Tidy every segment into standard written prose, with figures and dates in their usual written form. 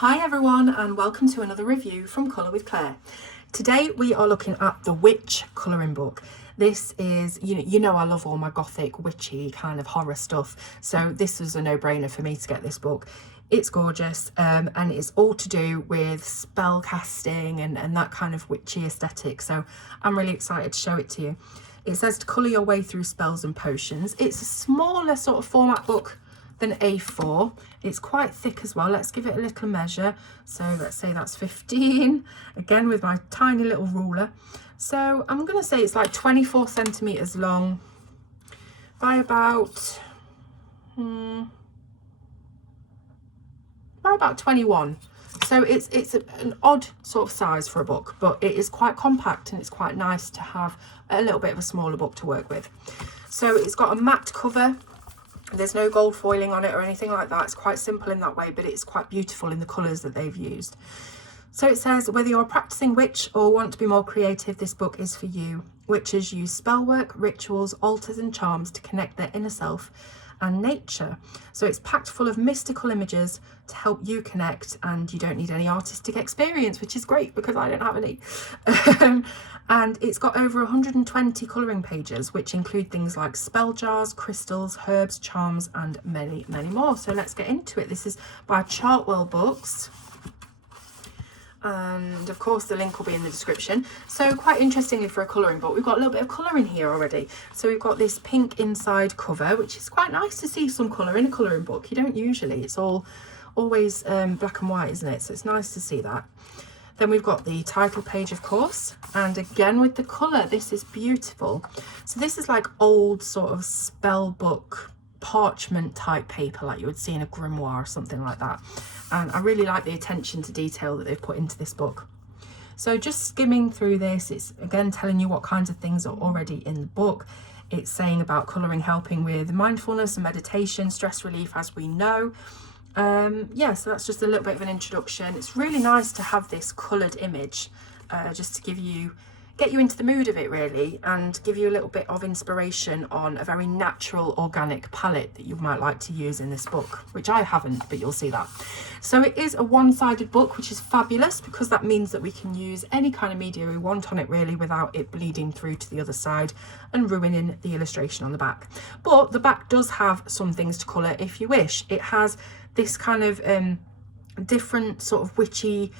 Hi everyone, and welcome to another review from Colour with Claire. Today we are looking at The Witch colouring book. This is, you know I love all my gothic, witchy kind of horror stuff, so this was a no-brainer for me to get this book. It's gorgeous, and it's all to do with spell casting and that kind of witchy aesthetic, so I'm really excited to show it to you. It says to colour your way through spells and potions. It's a smaller sort of format book than A4. It's quite thick as well. Let's give it a little measure. So let's say that's 15, again with my tiny little ruler. So I'm gonna say it's like 24 centimeters long by about 21. So it's an odd sort of size for a book, but it is quite compact and it's quite nice to have a little bit of a smaller book to work with. So it's got a matte cover. There's no gold foiling on it or anything like that. It's quite simple in that way, but it's quite beautiful in the colours that they've used. So it says, whether you're a practicing witch or want to be more creative, this book is for you. Witches use spellwork, rituals, altars and charms to connect their inner self and nature. So it's packed full of mystical images to help you connect, and you don't need any artistic experience, which is great because I don't have any. And it's got over 120 colouring pages, which include things like spell jars, crystals, herbs, charms, and many, many more. So let's get into it. This is by Chartwell Books. And of course the link will be in the description. So quite interestingly for a colouring book, we've got a little bit of colour in here already. So we've got this pink inside cover, which is quite nice to see some colour in a colouring book. You don't usually, it's always black and white, isn't it? So it's nice to see that. Then we've got the title page, of course, and again with the colour, this is beautiful. So this is like old sort of spell book parchment type paper, like you would see in a grimoire or something like that. And I really like the attention to detail that they've put into this book. So just skimming through this, it's again telling you what kinds of things are already in the book. It's saying about colouring helping with mindfulness and meditation, stress relief, as we know. Yeah, so that's just a little bit of an introduction. It's really nice to have this coloured image, just to get you into the mood of it really, and give you a little bit of inspiration on a very natural organic palette that you might like to use in this book, which I haven't, but you'll see that. So it is a one-sided book, which is fabulous because that means that we can use any kind of media we want on it really without it bleeding through to the other side and ruining the illustration on the back. But the back does have some things to colour if you wish. It has this kind of different sort of witchy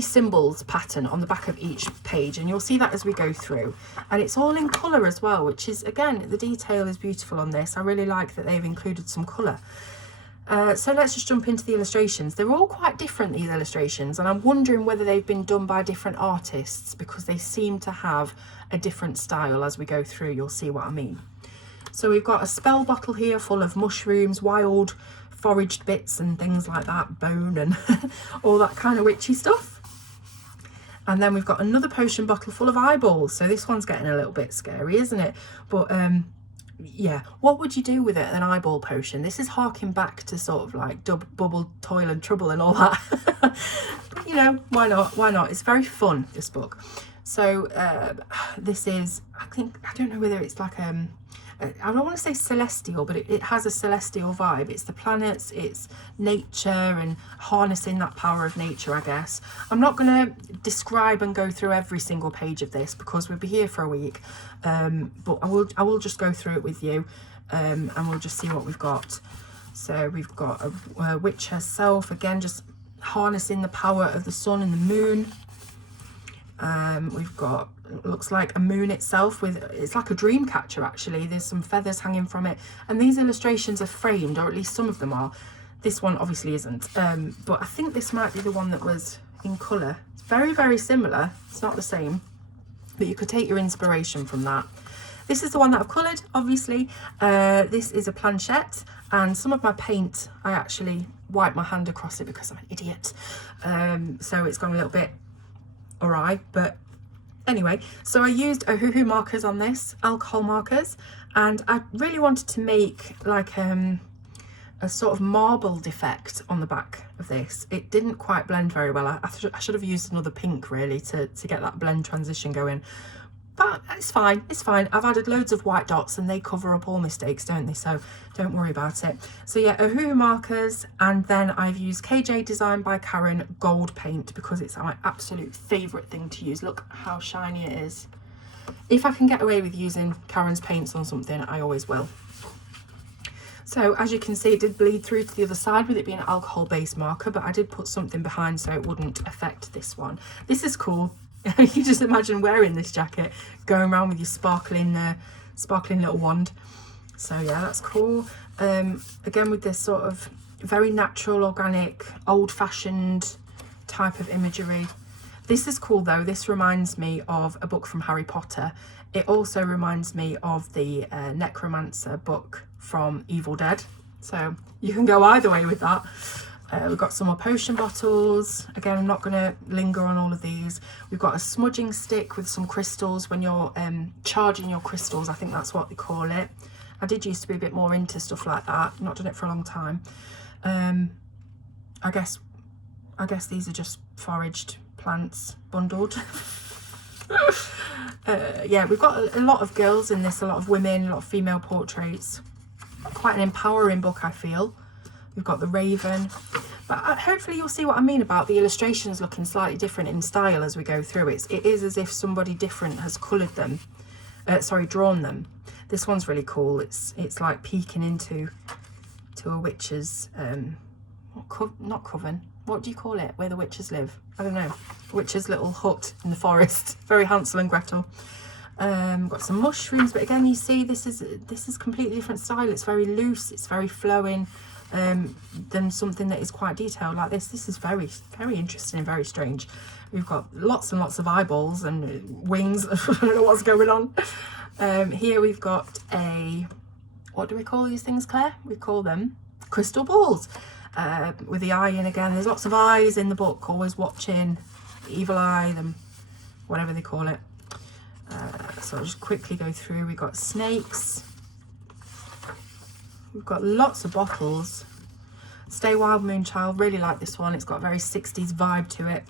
symbols pattern on the back of each page, and you'll see that as we go through, and it's all in colour as well, which is, again, the detail is beautiful on this. I really like that they've included some colour. So let's just jump into the illustrations. They're all quite different, these illustrations, and I'm wondering whether they've been done by different artists because they seem to have a different style. As we go through, you'll see what I mean. So we've got a spell bottle here full of mushrooms, wild foraged bits and things like that, bone and all that kind of witchy stuff. And then we've got another potion bottle full of eyeballs. So this one's getting a little bit scary, isn't it? But yeah, what would you do with it, an eyeball potion? This is harking back to sort of like Bubble, Toil and Trouble and all that. But, you know, why not? It's very fun, this book. So this is, I don't know whether it's like I don't want to say celestial, but it has a celestial vibe. It's the planets, it's nature and harnessing that power of nature, I guess. I'm not going to describe and go through every single page of this because we'll be here for a week, but I will just go through it with you, and we'll just see what we've got. So we've got a witch herself, again just harnessing the power of the sun and the moon. We've got, looks like a moon itself with, it's like a dream catcher actually. There's some feathers hanging from it, and these illustrations are framed, or at least some of them are. This one obviously isn't, but I think this might be the one that was in colour. It's very, very similar. It's not the same, but you could take your inspiration from that. This is the one that I've coloured, obviously. This is a planchette, and some of my paint, I actually wiped my hand across it because I'm an idiot. So it's gone a little bit awry, but anyway, so I used Ohuhu markers on this, alcohol markers, and I really wanted to make like a sort of marbled effect on the back of this. It didn't quite blend very well. I should have used another pink really to get that blend transition going, but it's fine, it's fine. I've added loads of white dots and they cover up all mistakes, don't they? So don't worry about it. So yeah, Ohuhu markers, and then I've used KJ Design by Karen gold paint because it's my absolute favourite thing to use. Look how shiny it is. If I can get away with using Karen's paints on something, I always will. So as you can see, it did bleed through to the other side with it being an alcohol based marker, but I did put something behind so it wouldn't affect this one. This is cool. You just imagine wearing this jacket, going around with your sparkling little wand. So yeah, that's cool. Again, with this sort of very natural, organic, old-fashioned type of imagery. This is cool though. This reminds me of a book from Harry Potter. It also reminds me of the Necromancer book from Evil Dead. So you can go either way with that. We've got some more potion bottles. Again, I'm not going to linger on all of these. We've got a smudging stick with some crystals when you're charging your crystals. I think that's what they call it. I did used to be a bit more into stuff like that. Not done it for a long time. I guess these are just foraged plants bundled. Yeah, we've got a lot of girls in this, a lot of women, a lot of female portraits. Quite an empowering book, I feel. We've got the raven, but hopefully you'll see what I mean about the illustrations looking slightly different in style as we go through. It is as if somebody different has coloured them, drawn them. This one's really cool. It's like peeking into a witch's not coven. What do you call it? Where the witches live? I don't know. Witch's little hut in the forest. Very Hansel and Gretel. Got some mushrooms, but again, you see this is completely different style. It's very loose. It's very flowing. Than something that is quite detailed like this. This is very, very interesting and very strange. We've got lots and lots of eyeballs and wings. I don't know what's going on. Here we've got what do we call these things, Claire? We call them crystal balls, with the eye in again. There's lots of eyes in the book, always watching, the evil eye, them, whatever they call it. So I'll just quickly go through. We've got snakes. We've got lots of bottles. Stay Wild Moonchild, really like this one. It's got a very 60s vibe to it.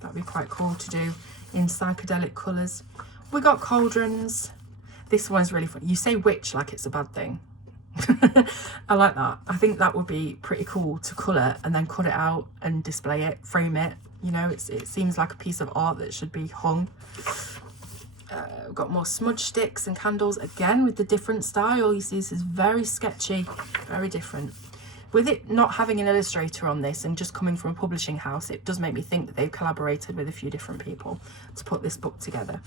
That'd be quite cool to do in psychedelic colours. We got cauldrons. This one's really fun. You say witch like it's a bad thing. I like that. I think that would be pretty cool to colour and then cut it out and display it, frame it. You know, it seems like a piece of art that should be hung. We've got more smudge sticks and candles, again with the different style. You see this is very sketchy, very different. With it not having an illustrator on this and just coming from a publishing house, it does make me think that they've collaborated with a few different people to put this book together.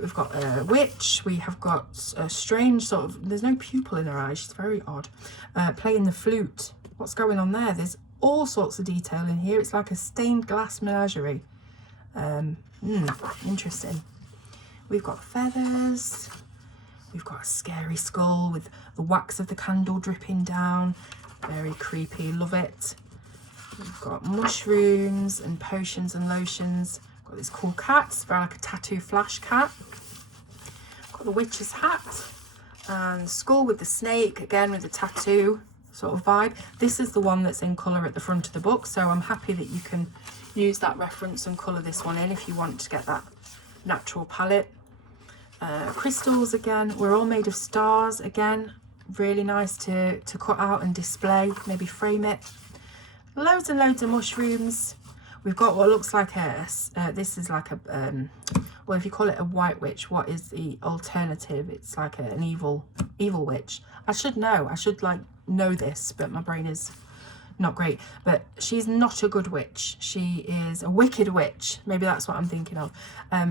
We've got a witch. We have got a strange sort of, there's no pupil in her eyes, she's very odd, playing the flute. What's going on there? There's all sorts of detail in here. It's like a stained glass menagerie. Interesting. We've got feathers. We've got a scary skull with the wax of the candle dripping down. Very creepy, love it. We've got mushrooms and potions and lotions. Got this cool cat, it's very like a tattoo flash cat. Got the witch's hat and skull with the snake, again with the tattoo sort of vibe. This is the one that's in colour at the front of the book, so I'm happy that you can use that reference and colour this one in if you want to get that natural palette. Crystals again, we're all made of stars again, really nice to cut out and display, maybe frame it. Loads and loads of mushrooms. We've got what looks like this is like a well, if you call it a white witch, what is the alternative? It's like an evil witch. I should know this, but my brain is not great. But she's not a good witch. She is a wicked witch. Maybe that's what I'm thinking of.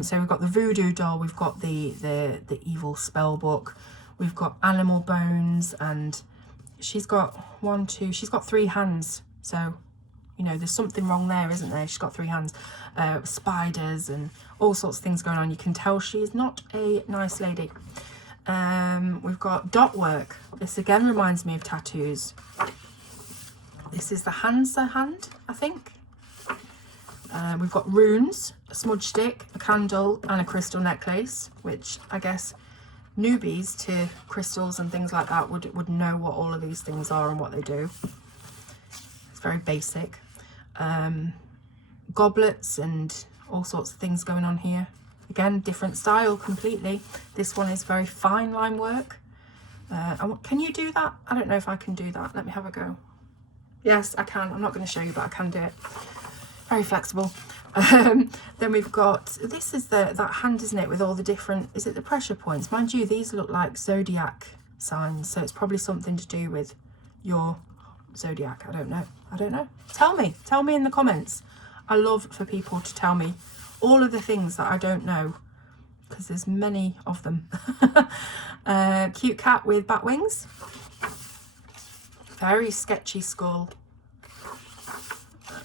So we've got the voodoo doll. We've got the evil spell book. We've got animal bones, and she's got she's got 3 hands. So, you know, there's something wrong there, isn't there? She's got 3 hands. Spiders and all sorts of things going on. You can tell she is not a nice lady. We've got dot work. This again reminds me of tattoos. This is the Hansa hand, I think. We've got runes, a smudge stick, a candle and a crystal necklace, which I guess newbies to crystals and things like that would know what all of these things are and what they do. It's very basic. Goblets and all sorts of things going on here. Again, different style completely. This one is very fine line work. Can you do that? I don't know if I can do that. Let me have a go. Yes, I can. I'm not going to show you, but I can do it. Very flexible. Then we've got, this is that hand, isn't it, with all the different, is it the pressure points? Mind you, these look like zodiac signs, so it's probably something to do with your zodiac. I don't know. Tell me in the comments. I love for people to tell me all of the things that I don't know, because there's many of them. Cute cat with bat wings. Very sketchy skull.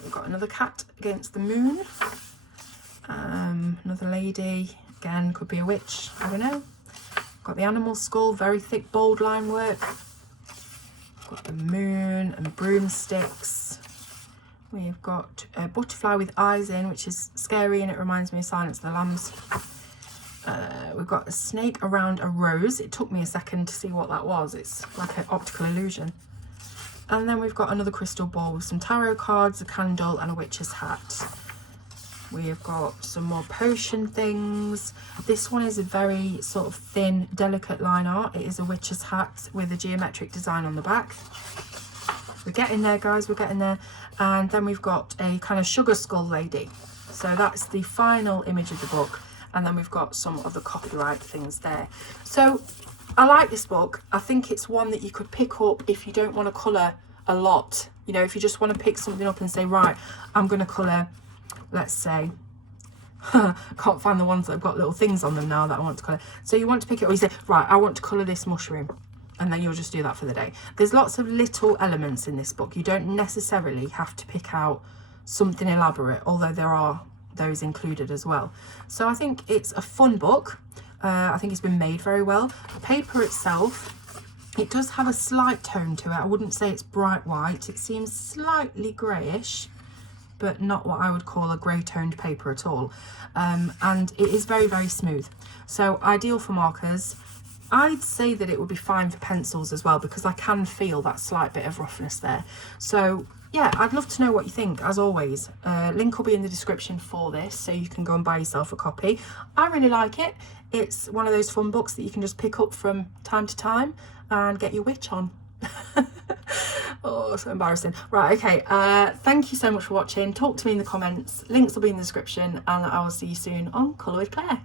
We've got another cat against the moon. Another lady, again, could be a witch, I don't know. Got the animal skull, very thick, bold line work. Got the moon and broomsticks. We've got a butterfly with eyes in, which is scary, and it reminds me of Silence of the Lambs. We've got a snake around a rose. It took me a second to see what that was. It's like an optical illusion. And then we've got another crystal ball with some tarot cards, a candle, and a witch's hat. We've got some more potion things. This one is a very sort of thin, delicate line art. It is a witch's hat with a geometric design on the back. We're getting there, guys, we're getting there. And then we've got a kind of sugar skull lady. So that's the final image of the book. And then we've got some of the copyright things there. So I like this book. I think it's one that you could pick up if you don't want to colour a lot. You know, if you just want to pick something up and say, right, I'm going to colour, let's say, I can't find the ones that have got little things on them now that I want to colour. So you want to pick it up, or you say, right, I want to colour this mushroom. And then you'll just do that for the day. There's lots of little elements in this book. You don't necessarily have to pick out something elaborate, although there are those included as well. So I think it's a fun book. I think it's been made very well. The paper itself, it does have a slight tone to it. I wouldn't say it's bright white. It seems slightly greyish, but not what I would call a grey toned paper at all. And it is very, very smooth. So ideal for markers. I'd say that it would be fine for pencils as well, because I can feel that slight bit of roughness there. So yeah, I'd love to know what you think, as always. Link will be in the description for this, so you can go and buy yourself a copy. I really like it. It's one of those fun books that you can just pick up from time to time and get your witch on. Oh, so embarrassing. Right, okay. Thank you so much for watching. Talk to me in the comments. Links will be in the description, and I will see you soon on Colour with Claire.